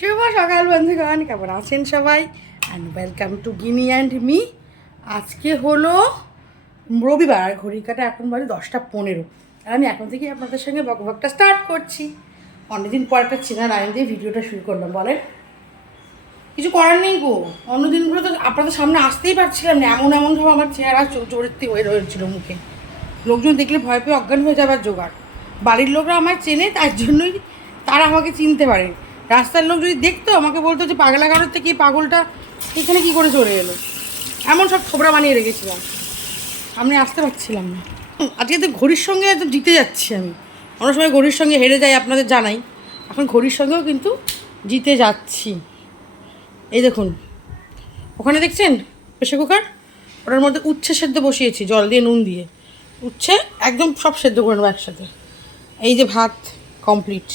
শুভ সকাল, বন্ধুগণ। কেমন আছেন সবাই? And welcome to Ginni and me আজকে হলো রবিবার ঘড়ি কাটা এখন বাজে দশটা পনেরো। আর আমি এখন থেকেই আপনাদের সঙ্গে বকবকটা স্টার্ট করছি। অনেকদিন পর একটা চেনা লাইন দিয়ে ভিডিওটা শুরু করলাম, বলেন। কিছু করার নেই গো। অন্য দিনগুলো তো আপনাদের সামনে আসতেই পারছিলাম না। এমন এমন এমনভাবে আমার চেহারা চরিত্রে হয়ে রয়েছিল মুখে। লোকজন দেখলে ভয় পেয়ে অজ্ঞান হয়ে যাবার জোগাড়। বাড়ির লোকরা আমায় চেনে, তার জন্যই তারা আমাকে চিনতে পারে রাস্তার লোক যদি দেখতো, আমাকে বলতো যে পাগলা গারোর থেকে পাগলটা, এখানে কি করে চলে এলো? এমন সব খোবরা বানিয়ে রেখেছিলাম। আমি আসতে পারছিলাম না। আজকে তো ঘড়ির সঙ্গে একদম জিতে যাচ্ছি আমি। অনেক সময় ঘড়ির সঙ্গে হেরে যাই, আপনাদের জানাই। এখন ঘড়ির সঙ্গেও কিন্তু জিতে যাচ্ছি। এই দেখুন, ওখানে দেখছেন? Pressure cooker? ওটার মধ্যে উচ্ছে সেদ্ধ বসিয়েছি, জল দিয়ে, নুন দিয়ে। উচ্ছে একদম সব সেদ্ধ করে নেব একসাথে। এই যে ভাত কমপ্লিট।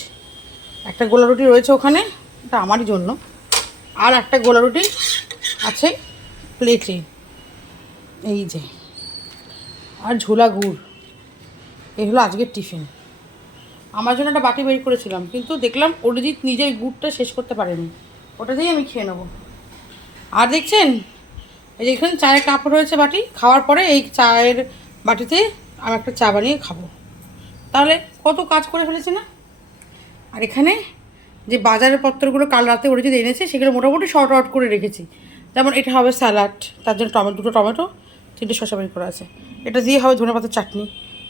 একটা গোলা রুটি রয়েছে ওখানে এটা আমারই জন্য। আর একটা গোলা রুটি আছে প্লেটে। এই যে। আর ঝোলা গুড়। এই হলো আজকের টিফিন। আমার জন্য একটা বাটি বের করেছিলাম, কিন্তু দেখলাম অরিজিৎ নিজে গুড়টা শেষ করতে পারেনি। ওটা দিয়েই আমি খেয়ে নেব। আর দেখছেন, এই যে এখানে চায়ের কাপ রয়েছে বাটি, খাওয়ার পরে এই চায়ের বাটিতে আমি একটা চা বানিয়ে খাব। তাহলে কত কাজ করে ফেলেছি না? আর এখানে যে বাজারের পত্রগুলো কাল রাতে অরিজিৎ এনেছে, সেগুলো মোটামুটি শর্ট আউট করে রেখেছি। যেমন এটা হবে স্যালাড তার জন্য টমেটো দুটো টমেটো, তিনটে শসা বের করা আছে। এটা দিয়ে হবে ধনে পাতার চাটনি।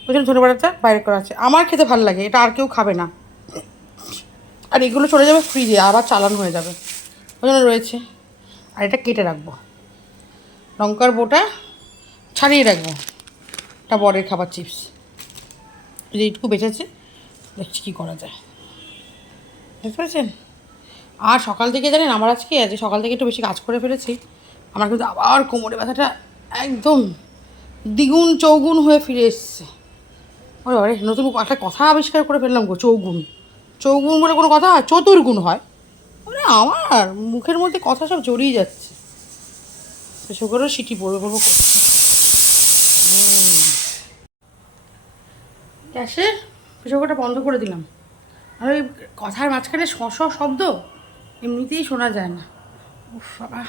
ওই জন্য ধনে পাতাটা বাইরে করা আছে। আমার খেতে ভালো লাগে, এটা আর কেউ খাবে না। আর এগুলো চলে যাবে ফ্রিজে আবার চালান হয়ে যাবে। ওই জন্য রয়েছে। আর এটা কেটে রাখব। লঙ্কার বোটা ছাড়িয়ে রাখব। এটা বরের খাবার চিপস এই যে এইটুকু বেঁচেছে, দেখছি কী করা যায়। বুঝতে পেরেছেন? আর সকাল থেকে জানেন আমার আজকে আজ সকাল থেকে একটু বেশি কাজ করে ফেলেছি। আমার কিন্তু আবার কোমরে ব্যথাটা একদম দ্বিগুণ চৌগুণ হয়ে ফিরে এসছে। ওরে বাবারে, নতুন একটা কথা আবিষ্কার করে ফেললাম গো, চৌগুণ। চৌগুণ বলে কোনো কথা, চতুর্গুণ হয়। মানে আমার মুখের মধ্যে কথা সব জড়িয়ে যাচ্ছে। সেসব করেও সিটি পড়বে, পড়ব গ্যাসের প্রেশারটা বন্ধ করে দিলাম। আর ওই কথার মাঝখানে শ শ শব্দ এমনিতেই শোনা যায় না। উফ, বাবা।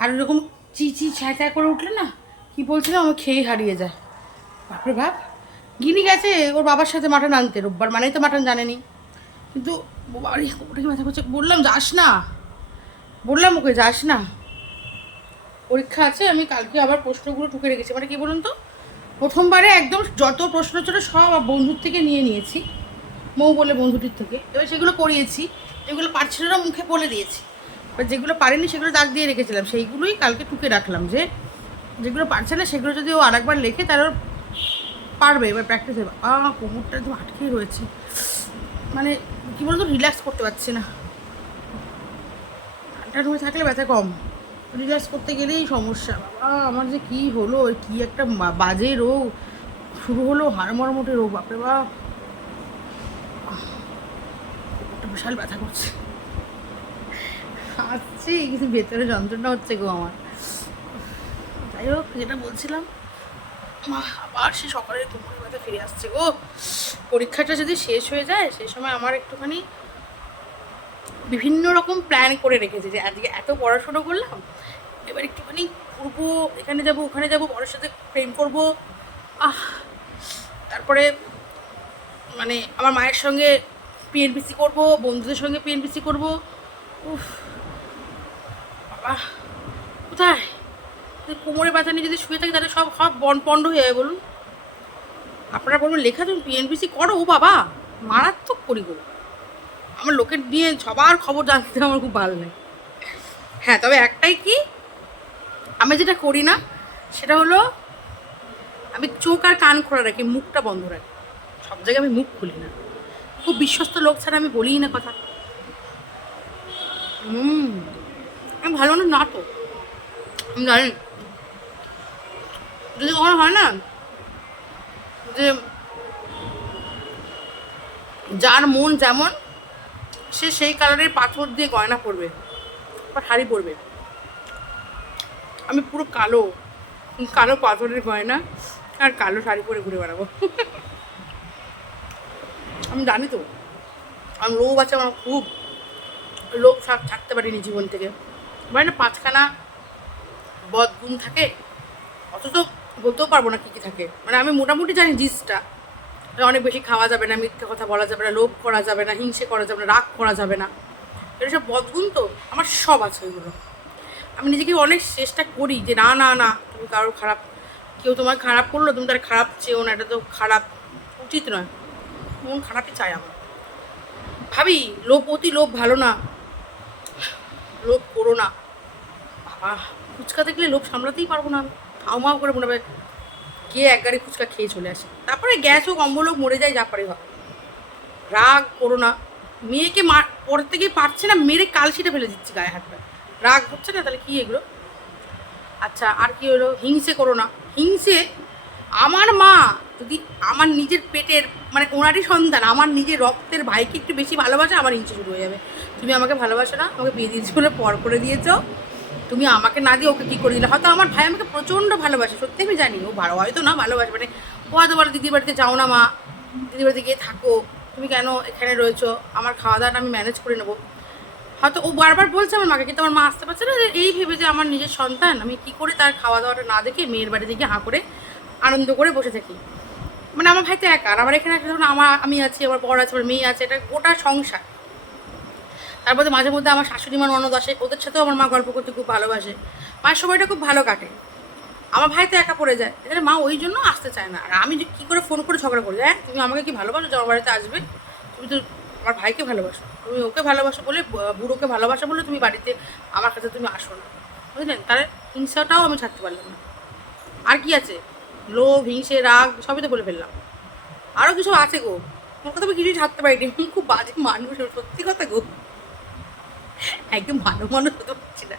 আর এরকম চি চি, ছ্যাঁ ছ্যাঁ করে উঠলে না কি বলছিলাম আমার খেয়ে হারিয়ে যায়। বাপরে বাপ। গিনি গেছে ওর বাবার সাথে মাটন আনতে। রোববার মানেই তো মাটন জানেনি। কিন্তু কোমরে কি মাথা করছে বললাম, যাস না। বললাম, ওকে যাস না। পরীক্ষা আছে, আমি কালকে আবার প্রশ্নগুলো টুকে রেখেছি। মানে কি বলুন তো? প্রথমবারে একদম যত প্রশ্ন ছিল সব বন্ধুর থেকে নিয়ে নিয়েছি। মৌ বলে বন্ধুটির থেকে। এবার সেগুলো করিয়েছি, যেগুলো পারছিল না মুখে বলে দিয়েছি। এবার যেগুলো পারেনি সেগুলো দাগ দিয়ে রেখেছিলাম। সেইগুলোই কালকে টুকে রাখলাম যে, যেগুলো পারছে না সেগুলো যদি ও আরেকবার লেখে তার পারবে। এবার প্র্যাকটিস হবে আ, কোমরটা একদম আটকেই রয়েছে। মানে কী বলতো রিল্যাক্স করতে পারছি না। ঠান্ডা রুমে থাকলে ব্যথা কম। রিল্যাক্স করতে গেলেই সমস্যা। বাবা, আমার যে কী হলো? কী একটা বাজে রোগ। শুরু হলো হাড়মড়মোটে রোগ, বাপরে বাপ আহ, একটা বিশাল ব্যথা করছে। হাসছি, কিন্তু ভেতরে যন্ত্রণা হচ্ছে গো আমার। যাই হোক, যেটা বলছিলাম আবার সে সকালে কোমরে ব্যথা ফিরে আসছে গো। পরীক্ষাটা যদি শেষ হয়ে যায় সেই সময় আমার একটুখানি বিভিন্ন রকম প্ল্যান করে রেখেছি যে আজকে এত পড়াশুনো করলাম, এবার একটুখানি ঘুরবো, এখানে যাব, ওখানে যাব বড়োর সাথে প্রেম করব। আহ, তারপরে মানে আমার মায়ের সঙ্গে পিএনপিসি করব, বন্ধুদের সঙ্গে পিএনপিসি করব। উফ, বাবা, কোথায়? কোমরে ব্যথা নিয়ে যদি শুয়ে থাকি তাহলে সব সব বন পণ্ড হয়ে যাবে বলুন। আপনারা বলবেন লেখা তুমি পিএনপিসি করো ও বাবা। মারাত্মক করি গো আমার লোকের নিয়ে সবার খবর জানতে আমার খুব ভালো লাগে। হ্যাঁ তবে একটাই কি? আমি যেটা করি না, সেটা হলো আমি চোখ আর কান খোলা রাখি, মুখটা বন্ধ রাখি। সব জায়গায় আমি মুখ খুলি না। খুব বিশ্বস্ত লোক ছাড়া আমি বলিই না কথা। হুম, আমি ভালো মানুষ না তো। আমি জানি যদি কখনো হয় না যে যার মন যেমন, সে সেই কালারের পাথর দিয়ে গয়না পরবে বা শাড়ি পরবে। আমি পুরো কালো কালো পাথরের গয়না আর কালো শাড়ি পরে ঘুরে বেড়াবো। আমি জানি তো। আমি লোভ আছে আমার খুব। লোভ থাক- থাকতে পারিনি জীবন থেকে। মানে না, পাঁচখানা বদগুণ থাকে। অথচ বলতেও পারব না কী কী থাকে। মানে আমি মোটামুটি জানি জিসটা অনেক বেশি খাওয়া যাবে না, মিথ্যে কথা বলা যাবে না, লোভ করা যাবে না, হিংসে করা যাবে না, রাগ করা যাবে না। এটা সব বদগুণ তো। আমার সব আছে ওইগুলো। আমি নিজেকে অনেক চেষ্টা করি যে, না না না, তুমি কারোর খারাপ, কেউ তোমার খারাপ করল, তুমি তার খারাপ চেয়েও না, এটা তো খারাপ উচিত নয়। মন খারাপই চায় আমার। ভাবি, লোভ, অতি লোভ ভালো না। লোভ করো না। বাবা, ফুচকা দেখলে লোভ সামলাতেই পারব না হাও মাও করে মনে হবে কে এক গাড়ি ফুচকা খেয়ে চলে আসে। তারপরে গ্যাস হোক, অম্বল হোক, মরে যায় যা পারে হবে রাগ করো না। মেয়েকে মার পরের থেকে পারছে না, মেরে কালশিটা ফেলে দিচ্ছি গায়ে হাত রাগ হচ্ছে না? তাহলে কী এগুলো? আচ্ছা আর কি হলো? হিংসে করো না। হিংসে আমার মা যদি আমার নিজের পেটের মানে ওনারই সন্তান, আমার নিজের রক্তের ভাইকে একটু বেশি ভালোবাসা, আমার হিংসে শুরু হয়ে যাবে। তুমি আমাকে ভালোবাসো না, আমাকে বিয়ে দিয়েছি বলে পর করে দিয়েছ। তুমি আমাকে না দিয়ে ওকে কী করে দিলে? হয়তো আমার ভাই আমাকে প্রচণ্ড ভালোবাসে, সত্যি আমি জানি। ও ভালো হয়তো না ভালোবাসে মানে ও হয়তো বলো, দিদির বাড়িতে যাও না মা, দিদির বাড়িতে গিয়ে থাকো। তুমি কেন এখানে রয়েছো? আমার খাওয়া দাওয়াটা আমি ম্যানেজ করে নেব। হয়তো ও বারবার বলছে আমার মাকে, কিন্তু আমার মা আসতে পারছে না। এই ভেবে যে আমার নিজের সন্তান, আমি কি করে তার খাওয়া দাওয়াটা না দেখে মেয়ের বাড়িতে গিয়ে হাঁ করে আনন্দ করে বসে থাকি। মানে আমার ভাই তো একা, আর আমার এখানে একটা ধরুন আমার আমি আছি, আমার বড় আছে, আমার মেয়ে আছে, এটা গোটা সংসার। তারপরে মাঝে মধ্যে আমার শাশুড়ি মা, ননদ আসে, ওদের সাথেও আমার মা গল্প করতে খুব ভালোবাসে। মায়ের সময়টা খুব ভালো কাটে। আমার ভাই তো একা পড়ে যায় এখানে মা ওই জন্য আসতে চায় না। আর আমি যে কী করে ফোন করে ঝগড়া করি হ্যাঁ? তুমি আমাকে কি ভালোবাসো? যে আমার বাড়িতে আসবে, তুমি তো আমার ভাইকে ভালোবাসো। তুমি ওকে ভালোবাসো বলে বুড়োকে ভালোবাসো বলে তুমি বাড়িতে আমার কাছে তুমি আসো না। বুঝলেন? তার হিংসাটাও আমি ছাড়তে পারলাম না। আর কি আছে? লোভ, হিংসে, রাগ, সবই তো বলে ফেললাম। আরও কিছু আছে গো। তোমার কথা কিছুই ছাড়তে পারিনি। খুব বাজে মানুষ, সত্যি কথা গো। একদম ভালো মানুষ হতে পারছি না।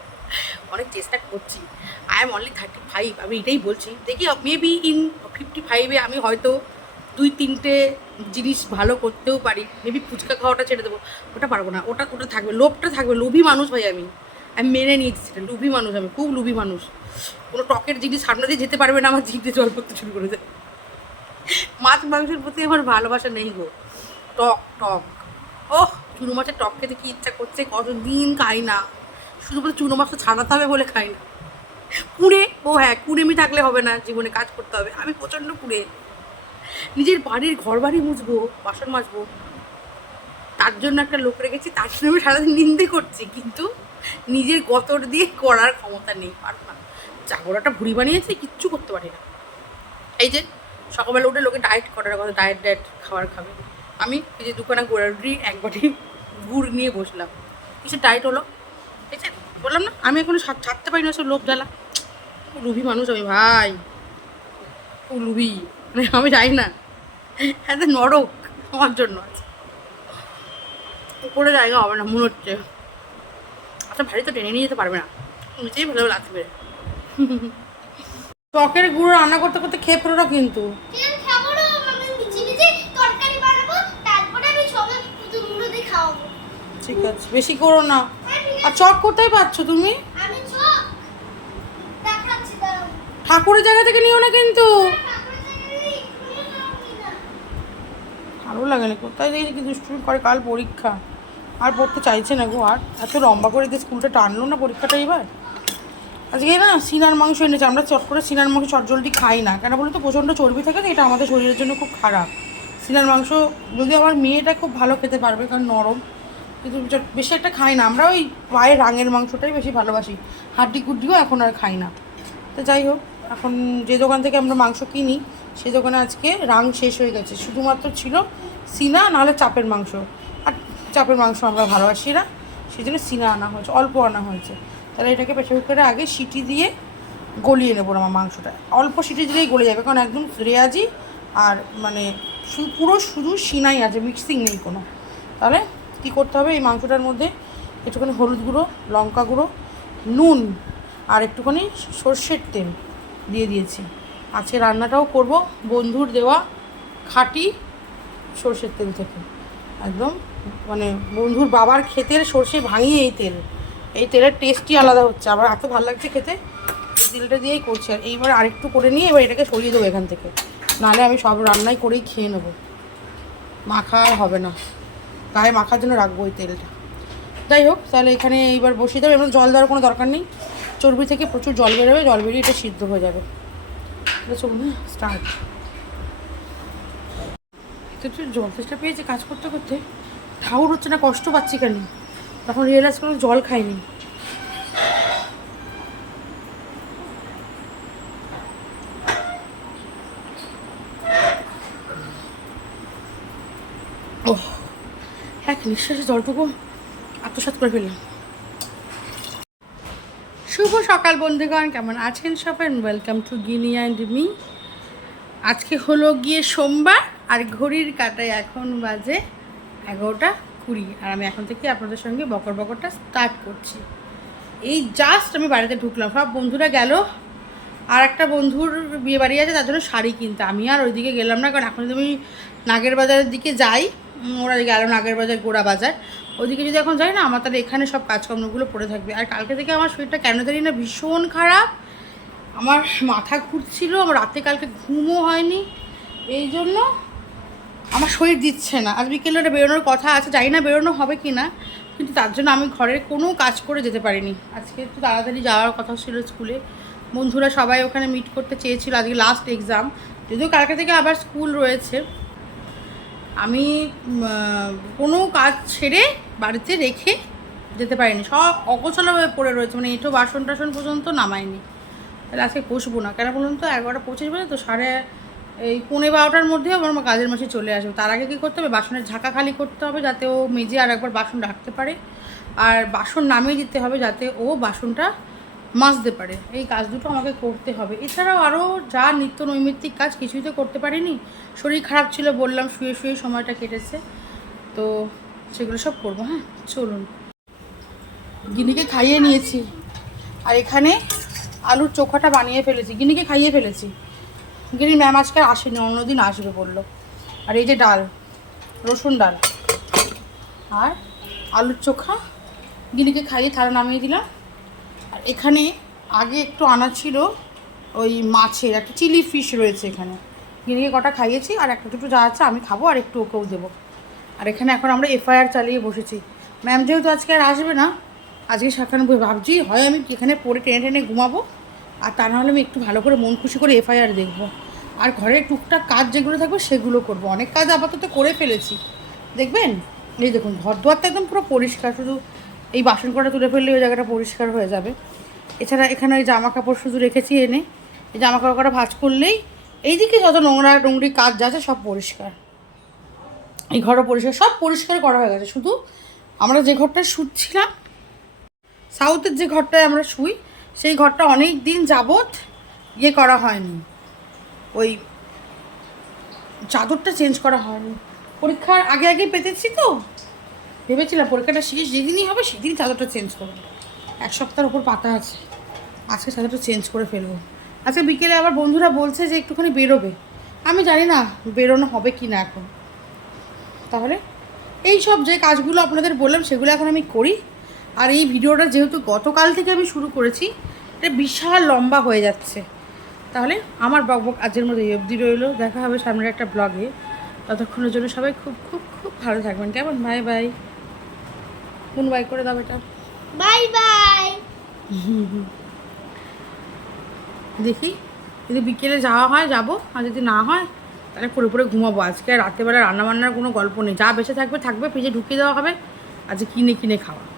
অনেক চেষ্টা করছি। I am only thirty five আমি এটাই বলছি। দেখি মেবি ইন ফিফটি ফাইভে আমি হয়তো দুই, তিনটে জিনিস ভালো করতেও পারি। মেবি ফুচকা খাওয়াটা ছেড়ে দেবো। ওটা পারব না। ওটা ওটা থাকবে। লোভটা থাকবে। লোভী মানুষ ভাই আমি। আমি মেনে নিয়েছি সেটা। লুভি মানুষ আমি, খুব লুভি মানুষ। কোনো টকের জিনিস সামনে দিয়ে যেতে পারবে না, আমার জিভে জল করতে শুরু করে দেয় মাছ মাংসের প্রতি আমার ভালোবাসা নেই গো। টক টক। ওহ, চুনো মাছের টক খেতে কি ইচ্ছা করছে? কতদিন খাই না। শুধু বলে চুনো মাছটা ছাড়াতে হবে বলে খাই না। কুড়ে ও হ্যাঁ কুড়েমি থাকলে হবে না, জীবনে কাজ করতে হবে। আমি প্রচণ্ড কুড়ে নিজের বাড়ির ঘর বাড়ি মুছবো, বাসন মাজবো। তার জন্য একটা লোক রেখেছি, তার জন্য আমি সারাদিন নিন্দে করছি, কিন্তু নিজের গতর দিয়ে করার ক্ষমতা নেই পারব না। চাকরাটা ভুড়ি বানিয়েছে, কিচ্ছু করতে পারি না। এই যে, সকালবেলা উঠে লোকে ডায়েট করার কথা ডায়েট ডায়েট খাবার খাবে। আমি এই যে দোকানে গোড়াটি এক বাটি গুড় নিয়ে বসলাম। কিসের ডায়েট হলো? ঠিক আছে বললাম না, আমি এখনও ছাড়- ছাড়তে পারি না সব লোভ জ্বালা। লুভি মানুষ আমি, ভাই। ও লুভি। মানে আমি যাই না। হ্যাঁ তো নরক আমার জন্য। আছে উপরে জায়গা হবে না, মনে হচ্ছে। আচ্ছা ভারী তো টেনে নিয়ে যেতে পারবে না। নিচেই ভালো লাগবে। টকের গুঁড়ো রান্না করতে করতে খেয়ে ফেলো না কিন্তু মানে ঠিক আছে বেশি করো না। হ্যাঁ। আর চক কোথায় পাচ্ছ তুমি? ঠাকুরের জায়গা থেকে নিও না কিন্তু। কিনা ভালো লাগে না কোথায় দেখি কি দুষ্টুমি করে কাল পরীক্ষা। আর পড়তে চাইছে না গো, আর এত লম্বা করে দিয়ে স্কুলটা টানলো না পরীক্ষাটা এবার? আজকে না সিনার মাংস এনেছে, আমরা চট করে সিনার মাংস চটজলদি খাই না। কেন বলো তো প্রচণ্ড চর্বি থাকে তো, এটা আমাদের শরীরের জন্য খুব খারাপ। সিনার মাংস, যদি আমার মেয়েটা খুব ভালো খেতে পারবে, কারণ নরম, কিন্তু বেশি একটা খাই না। আমরা ওই পায়ের রাঙের মাংসটাই বেশি ভালোবাসি, হাড্ডি কুড্ডিও এখন আর খাই না। তো যাই হোক, এখন যে দোকান থেকে আমরা মাংস কিনি, সে দোকানে আজকে রাং শেষ হয়ে গেছে। শুধুমাত্র ছিল সিনা, নাহলে চাপের মাংস। আর চাপের মাংস আমরা ভালোবাসি না সেই জন্য সিনা আনা হয়েছে, অল্প আনা হয়েছে। তাহলে এটাকে প্রেশার কুকারে আগে সিটি দিয়ে গলিয়ে নেব আমার মাংসটা। অল্প সিটি দিলেই গলে যাবে, কারণ একদম রেয়াজি আর মানে পুরো শুধু সিনাই আছে, মিক্সিং নেই কোনো। তাহলে কী করতে হবে, এই মাংসটার মধ্যে একটুখানি হলুদ গুঁড়ো, লঙ্কা গুঁড়ো, নুন আর একটুখানি সর্ষের তেল দিয়ে দিয়েছি। আজকে রান্নাটাও করব, বন্ধুর দেওয়া খাঁটি সর্ষের তেল থেকে। একদম মানে বন্ধুর বাবার ক্ষেতের সর্ষে ভাঙিয়ে এই তেল। এই তেলের টেস্টই আলাদা হচ্ছে। আমার এত ভালো লাগছে খেতে। এই তেলটা দিয়েই করছি। আর এইবার আরেকটু করে নিয়ে এবার এটাকে সরিয়ে দেবো এখান থেকে। নাহলে আমি সব রান্নাই করেই খেয়ে নেব। মাখা হবে না। গায়ে মাখার জন্য রাখব ওই তেলটা। যাই হোক, তাহলে এখানে এইবার বসিয়ে দেবো। এবার জল দেওয়ার কোনো দরকার নেই। চর্বি থেকে প্রচুর জল বেরোবে। জল বেরিয়ে এটা সিদ্ধ হয়ে যাবে। হ্যাঁ স্টার্ট একটু জল চেষ্টা পেয়েছি কাজ করতে করতে। ঠাউর হচ্ছে না, কষ্ট পাচ্ছি কেন? তখন রিয়েলাইজ করলাম জল খাইনি। এক নিঃশ্বাসে জলটুকু আত্মসাৎ করে ফেললাম। শুভ সকাল বন্ধুগণ, কেমন আছেন সবাই? Welcome to Ginni and me আজকে হলো গিয়ে সোমবার, আর ঘড়ির কাটায় এখন বাজে এগারোটা কুড়ি। আর আমি এখন থেকে আপনাদের সঙ্গে বকর বকরটা স্টার্ট করছি। এই জাস্ট আমি বাড়িতে ঢুকলাম। সব বন্ধুরা গেল। আর একটা বন্ধুর বিয়ে বাড়ি আছে, তার জন্য শাড়ি কিনতে। আমি আর ওইদিকে গেলাম না, কারণ এখন যদি আমি নাগের বাজারের দিকে যাই ওরা গেল নাগের বাজার, গোড়া বাজার। ওইদিকে যদি এখন যাই না, আমার তাহলে এখানে সব কাজকর্মগুলো পড়ে থাকবে। আর কালকে থেকে আমার শরীরটা কেন জানি না ভীষণ খারাপ। আমার মাথা ঘুরছিল, আমার রাতে কালকে ঘুমও হয়নি। এই জন্য আমার শরীর দিচ্ছে না। আজ বিকেলে ওটা বেরোনোর কথা আছে, জানি না বেরোনো হবে কি না কিন্তু তার জন্য আমি ঘরের কোনো কাজ করে যেতে পারিনি। আজকে একটু তাড়াতাড়ি যাওয়ার কথা ছিল স্কুলে। বন্ধুরা সবাই ওখানে মিট করতে চেয়েছিল, আজকে লাস্ট এক্সাম যদিও কালকে থেকে আবার স্কুল রয়েছে। আমি কোনো কাজ ছেড়ে বাড়িতে রেখে যেতে পারিনি। সব অগোছালোভাবে পড়ে রয়েছে মানে এঁটো বাসন টাসন পর্যন্ত নামায়নি তাহলে আজকে কষবো না। কেন বলুন তো, এগারোটা পঁচিশ বাজে তো সাড়ে এই পৌনে বারোটার মধ্যে আমার মা কাজের মাসে চলে আসবে। তার আগে কী করতে হবে? বাসনের ঝাঁকা খালি করতে হবে যাতে ও মেজে আর একবার বাসন রাখতে পারে। আর বাসন নামিয়ে দিতে হবে যাতে ও বাসনটা মাজতে পারে। এই কাজ দুটো আমাকে করতে হবে। এছাড়াও আরও যা নিত্য নৈমিত্তিক কাজ কিছুই তো করতে পারিনি। শরীর খারাপ ছিল বললাম, শুয়ে শুয়ে সময়টা কেটেছে। তো সেগুলো সব করব হ্যাঁ? চলুন। গিনিকে খাইয়ে নিয়েছি। আর এখানে আলুর চোখাটা বানিয়ে ফেলেছি। গিনিকে খাইয়ে ফেলেছি। গিনি ম্যাম আজকে আসেনি, অন্যদিন আসবে বলল। আর এই যে ডাল, রসুন ডাল আর আলুর চোখা। গিনিকে খাইয়ে থালা নামিয়ে দিলাম। আর এখানে আগে একটু আনা ছিল ওই মাছের, একটা চিলি ফিশ রয়েছে এখানে। গিনিকে কটা খাইয়েছি, আর একটা দুটো যা আছে আমি খাব, আর একটু ওকেও দেবো। আর এখানে এখন আমরা এফআইআর চালিয়ে বসেছি। ম্যাম যেহেতু আজকে আর আসবে না, আজকে সেখানে ভাবছি, হয় আমি এখানে পড়ে টেনে টেনে ঘুমাবো, আর তা নাহলে আমি একটু ভালো করে মন খুশি করে এফআইআর দেখব। আর ঘরের টুকটাক কাজ যেগুলো থাকবে সেগুলো করব। অনেক কাজ আপাতত করে ফেলেছি। দেখবেন? এই দেখুন ঘর দুয়ারটা একদম পুরো পরিষ্কার, শুধু এই বাসন কটা তুলে ফেললে ওই জায়গাটা পরিষ্কার হয়ে যাবে। এছাড়া এখানে ওই জামা কাপড় শুধু রেখেছি এনে, এই জামা কাপড় ভাঁজ করলেই এইদিকে যত নোংরা নোংরি কাজ যা আছে সব পরিষ্কার। এই ঘরও পরিষ্কার, সব পরিষ্কার করা হয়ে গেছে। শুধু আমরা যে ঘরটায় শুচ্ছিলাম সাউথের যে ঘরটায় আমরা শুই, সেই ঘরটা অনেক দিন যাবৎ ইয়ে করা হয়নি। ওই চাদরটা চেঞ্জ করা হয়নি। পরীক্ষার আগে আগে পেতেছি তো। ভেবেছিলাম পরীক্ষাটা শেষ যেদিনই হবে সেদিনই চাদরটা চেঞ্জ করব। এক সপ্তাহের ওপর পাতা আছে। আজকে চাদরটা চেঞ্জ করে ফেলব। আজকে বিকেলে আবার বন্ধুরা বলছে যে একটুখানি বেরোবে। আমি জানি না বেরোনো হবে কি না এখন। তাহলে এই সব যে কাজগুলো আপনাদের বললাম সেগুলো এখন আমি করি। আর এই ভিডিওটা যেহেতু গতকাল থেকে আমি শুরু করেছি, এটা বিশাল লম্বা হয়ে যাচ্ছে। তাহলে আমার বক বক আজকের মধ্যে অবধি রইল। দেখা হবে সামনের একটা ব্লগে ততক্ষণের জন্য সবাই খুব খুব খুব ভালো থাকবেন। কেমন? Bye bye. কোন বাই করে দাও এটা। Bye bye. দেখি যদি বিকেলে যাওয়া হয় যাব। আর যদি না হয় তাহলে পরে পরে ঘুমাবো আজকে। আর রাতেরবেলা রান্নাবান্নার কোনো গল্প নেই। যা বেঁচে থাকবে থাকবে ফ্রিজে ঢুকিয়ে দেওয়া হবে। আজকে কিনে কিনে খাওয়া।